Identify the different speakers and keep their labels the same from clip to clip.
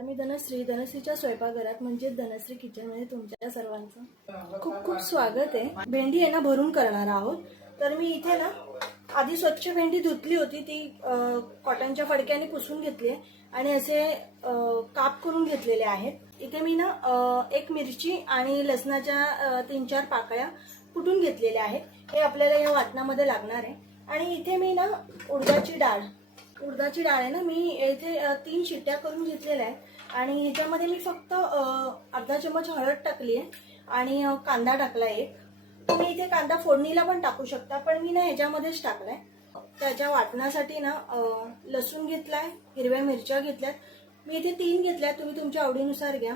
Speaker 1: नमस्कार मी धनश्री. धनश्रीच्या स्वयंपाकघरात म्हणजेच धनश्री किचनमध्ये तुमच्या सर्वांचं खूप खूप स्वागत आहे. भेंडी आहे ना भरून करणार आहोत. तर मी इथे ना आधी स्वच्छ भेंडी धुतली होती ती कॉटनच्या फडक्याने पुसून घेतली आहे आणि असे काप करून घेतलेले आहेत. इथे मी ना एक मिरची आणि लसणाच्या तीन चार पाकळ्या कुटून घेतलेल्या आहेत. हे आपल्याला या वाटणामध्ये लागणार आहे. आणि इथे मी ना उडदाची डाळ उडदाची डाळ आहे ना मी इथे तीन शिट्ट्या करून घेतलेल्या आहेत. आणि ह्याच्यामध्ये मी फक्त अर्धा चम्मच हळद टाकली आहे आणि कांदा टाकला एक. तुम्ही इथे कांदा फोडणीला पण टाकू शकता पण मी ना ह्याच्यामध्येच टाकलाय. त्याच्या वाटण्यासाठी ना लसूण घेतलाय हिरव्या मिरच्या घेतल्यात. मी इथे तीन घेतल्या तुम्ही तुमच्या आवडीनुसार घ्या.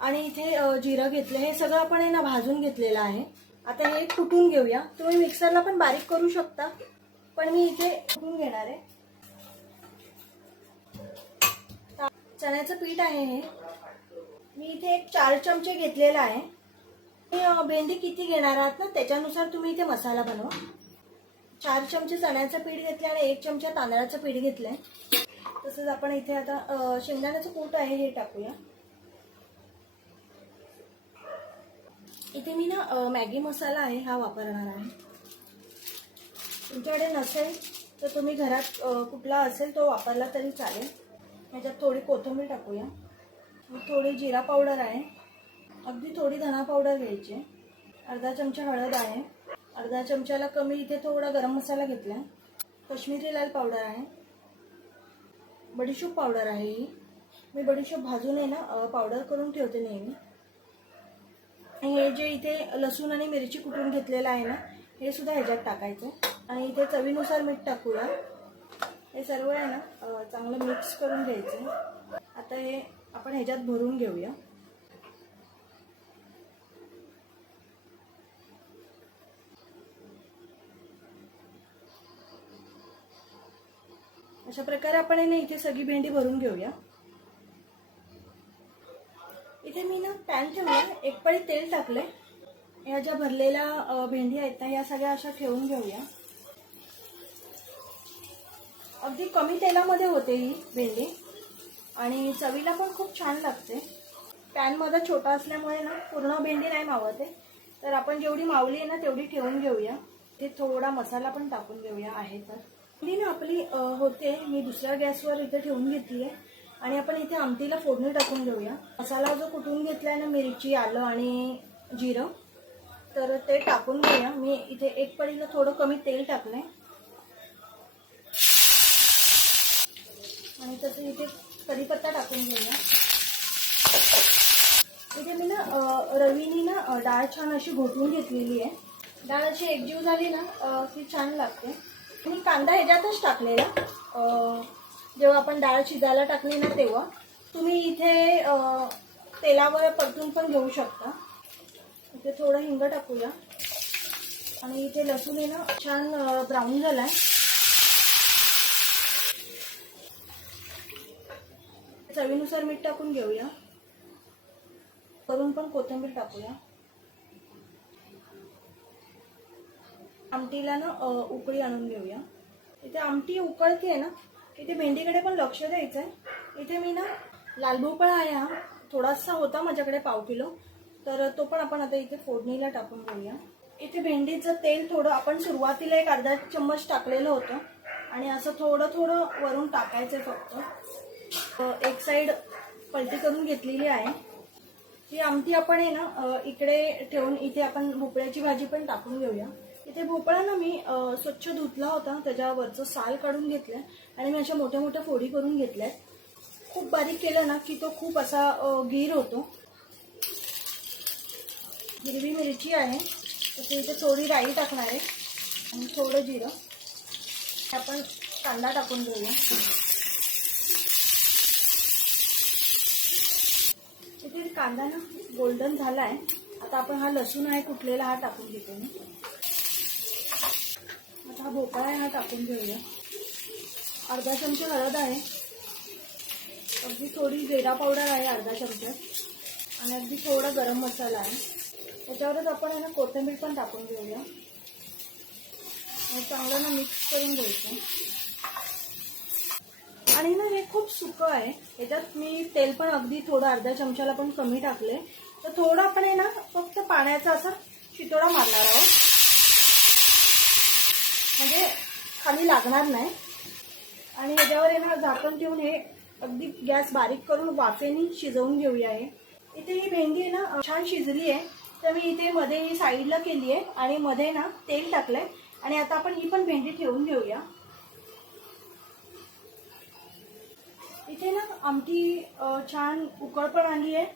Speaker 1: आणि इथे जिरं घेतलं हे सगळं आपण आहे ना भाजून घेतलेलं आहे. आता हे कुटून घेऊया. तुम्ही मिक्सरला पण बारीक करू शकता. पण मी इथे कुटून घेणार आहे. चण्याचं पीठ आहे हे. मी इथे एक चार चमचे घेतलेला आहे. मी भेंडी किती घेणार आहात ना त्याच्यानुसार तुम्ही इथे मसाला बनवा. चार चमचे चण्याचं पीठ घेतलं आणि एक चमचा तांदळाचं पीठ घेतलंय. तसंच आपण इथे आता शेंगदाण्याचं कूट आहे हे टाकूया. इथे मी ना मॅगी मसाला आहे हा वापरणार आहे. तुमच्याकडे नसेल तर तुम्ही घरात कुठला असेल तो वापरला तरी चालेल. ह्याच्यात थोडी कोथिंबीर टाकूया. थोडी जिरा पावडर आहे. अगदी थोडी धना पावडर घ्यायची. अर्धा चमचा हळद आहे. अर्धा चमच्याला कमी इथे थोडा गरम मसाला घेतला कश्मीरी लाल पावडर आहे. बडीशोप पावडर आहे ही. मी बडीशोप भाजून आहे ना पावडर करून ठेवते नेहमी. आणि हे जे इथे लसूण आणि मिरची कुटून घेतलेलं आहे ना हे सुद्धा ह्याच्यात टाकायचं. आणि इथे चवीनुसार मीठ टाकूया. हे सर्व आहे ना चांगलं मिक्स करून घ्यायचं. आता हे आपण ह्याच्यात भरून घेऊया. अशा प्रकारे आपण आहे ना इथे सगळी भेंडी भरून घेऊया. इथे मी ना पॅन ठेवला एक पळी तेल टाकले ह्या ज्या भरलेल्या भेंडी आहेत ना या सगळ्या अशा ठेवून घेऊया. अगदी कमी तेलामध्ये होते ही भेंडी. आणि चवीला पण खूप छान लागते. पॅनमध्ये छोटा असल्यामुळे ना पूर्ण भेंडी नाही मावते. तर आपण जेवढी मावली आहे ना तेवढी ठेवून घेऊया. ते थोडा मसाला पण टाकून घेऊया आहे तर. भेंडी ना आपली होते. मी दुसऱ्या गॅसवर इथे ठेवून घेतली आहे आणि आपण इथे आमटीला फोडणी टाकून घेऊया. मसाला जो कुटून घेतलाय ना मिरची आलं आणि जिरं. तर ते टाकून घेऊया. मी इथे एक पडीला थोडं कमी तेल टाकलंय. आणि तसं इथे कढीपत्ता टाकून घेऊया. इथे मी ना रवीने रवीनी ना डाळ छान अशी घोटून घेतलेली आहे. डाळ अशी एकजीव झाली ना ती छान लागते. मी कांदा ह्याच्यातच टाकलेला. जेव्हा आपण डाळ शिजायला टाकली ना तेव्हा. तुम्ही इथे तेलावर परतून पण घेऊ शकता. इथे थोडं हिंग टाकूया. आणि इथे लसूण आहे ना छान ब्राऊन झाला आहे चवीनुसार मीठ टाकून घेऊया. करून पण कोथिंबीर टाकूया. आमटीला ना उकळी आणून घेऊया. इथे आमटी उकळते आहे ना इथे भेंडीकडे पण लक्ष द्यायचं आहे इथे मी ना लाल भोपळा आहे हा. थोडासा होता माझ्याकडे पाव किलो. तर तो पण आपण आता इथे फोडणीला टाकून घेऊया. इथे भेंडीचं तेल थोडं आपण सुरुवातीला एक अर्धा चम्मच टाकलेलं होतं. आणि असं थोडं थोडं वरून टाकायचं फक्त. एक साईड पलटी करून घेतलेली आहे. ही आमटी आपण आहे ना इकडे ठेवून इथे आपण भोपळ्याची भाजी पण टाकून घेऊया. इथे भोपळा ना मी स्वच्छ धुतला होता. त्याच्यावरचं साल काढून घेतलंय आणि मी अशा मोठ्या मोठ्या फोडी करून घेतल्या खूप बारीक केलं ना की तो खूप असा गीर होतो. हिरवी मिरची आहे. तसे इथे थोडी राई टाकणार आहे. आणि थोडं जिरं. आपण कांदा टाकून घेऊया इथे कांदा ना गोल्डन झाला आहे आता आपण हा लसूण आहे कुठलेला हा टाकून घेतो मी. आता हा भोपळा आहे हा टाकून घेऊया. अर्धा चमचा हळद आहे. अगदी थोडी जिरा पावडर आहे अर्धा चमचा. आणि अगदी थोडा गरम मसाला आहे. त्याच्यावरच आपण आहे ना कोथिंबीर पण टाकून घेऊया. चांगलं ना मिक्स करून घ्यायचं. आणि ना हे खूप सुकं आहे. याच्यात मी तेल पण अगदी थोडं अर्ध्या चमच्याला पण कमी टाकले तर थोडं आपण आहे ना फक्त पाण्याचा असा शितोडा मारणार आहोत. म्हणजे खाली लागणार नाही. आणि याच्यावर आहे ना झाकण ठेवून हे अगदी गॅस बारीक करून वाफेने शिजवून घेऊया हे. इथे ही भेंडी आहे ना छान शिजली आहे. तर मी इथे मध्ये ही साईडला केली आहे आणि मध्ये ना तेल टाकलंय. आणि आता आपण ही पण भेंडी ठेवून घेऊया. इथे ना आमटी छान उकळ पण आली आहे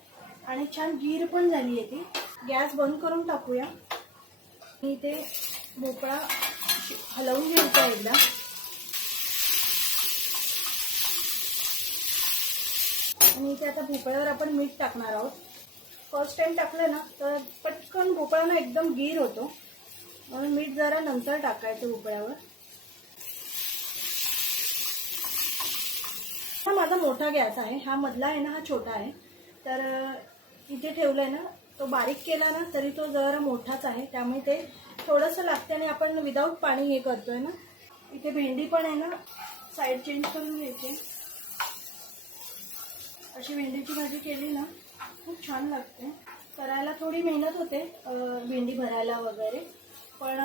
Speaker 1: आणि छान गीर पण झाली आहे ती. गॅस बंद करून टाकूया. आणि इथे भोपळा हलवून घ्यायचा एकदा. आणि इथे आता भोपळ्यावर आपण मीठ टाकणार आहोत. फर्स्ट टाइम टाकलं ना तर पटकन भोपळा ना एकदम गीर होतो. म्हणून मीठ जरा नंतर टाकायचं भोपळ्यावर. हा माझा मोठा गॅस आहे. हा मधला आहे ना हा छोटा आहे. तर इथे इथे ठेवलाय ना तो बारीक केला ना तरी तो जरा मोठाच आहे. त्यामुळे ते थोडंसं लागते आणि आपण विदाऊट पाणी हे करतोय ना. इथे भेंडी पण आहे ना साईड चेंज करून घ्यायची. अशी भेंडीची भाजी केली ना खूप छान लागते. करायला थोडी मेहनत होते भेंडी भरायला वगैरे. पण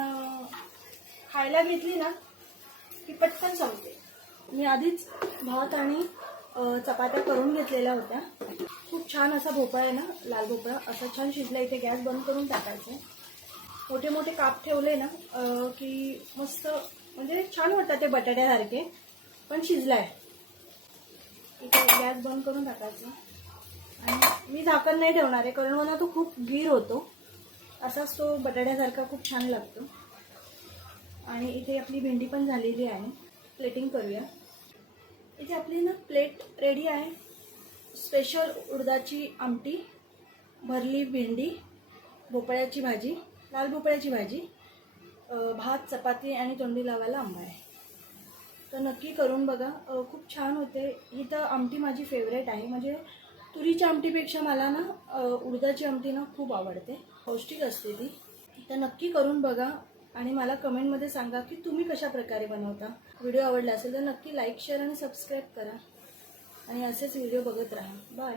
Speaker 1: खायला घेतली ना की पटकन संपते मी आधीच भात आणि चपात्या करून घेतलेल्या होत्या. खूप छान असा भोपळा आहे ना लाल भोपळा. असा छान शिजला इथे गॅस बंद करून टाकायचा. मोठे मोठे काप ठेवले ना की मस्त म्हणजे छान वाटतात ते बटाट्यासारखे पण शिजलाय. इथे गॅस बंद करून टाकायचं. आणि मी झाकण नाही ठेवणार आहे कारण मला तो खूप गीर होतो. असाच तो बटाट्यासारखा खूप छान लागतो. आणि इथे आपली भेंडी पण झालेली आहे. प्लेटिंग करूया. इथे आपली ना प्लेट रेडी आहे. स्पेशल उडदाची आमटी भरली भेंडी भोपळ्याची भाजी लाल भोपळ्याची भाजी भात चपाती आणि तोंडी लावायला आंबा आहे. तर नक्की करून बघा. खूप छान होते. ही तर आमटी माझी फेवरेट आहे. म्हणजे तुरीच्या आमटीपेक्षा मला ना उडदाची आमटी ना खूप आवडते. पौष्टिक असते ती. तर नक्की करून बघा. आणि मला कमेंटमध्ये सांगा की तुम्ही कशा प्रकारे बनवता. व्हिडिओ आवडला असेल तर नक्की लाईक शेअर आणि सबस्क्राईब करा. आणि असेच व्हिडिओ बघत राहा. बाय.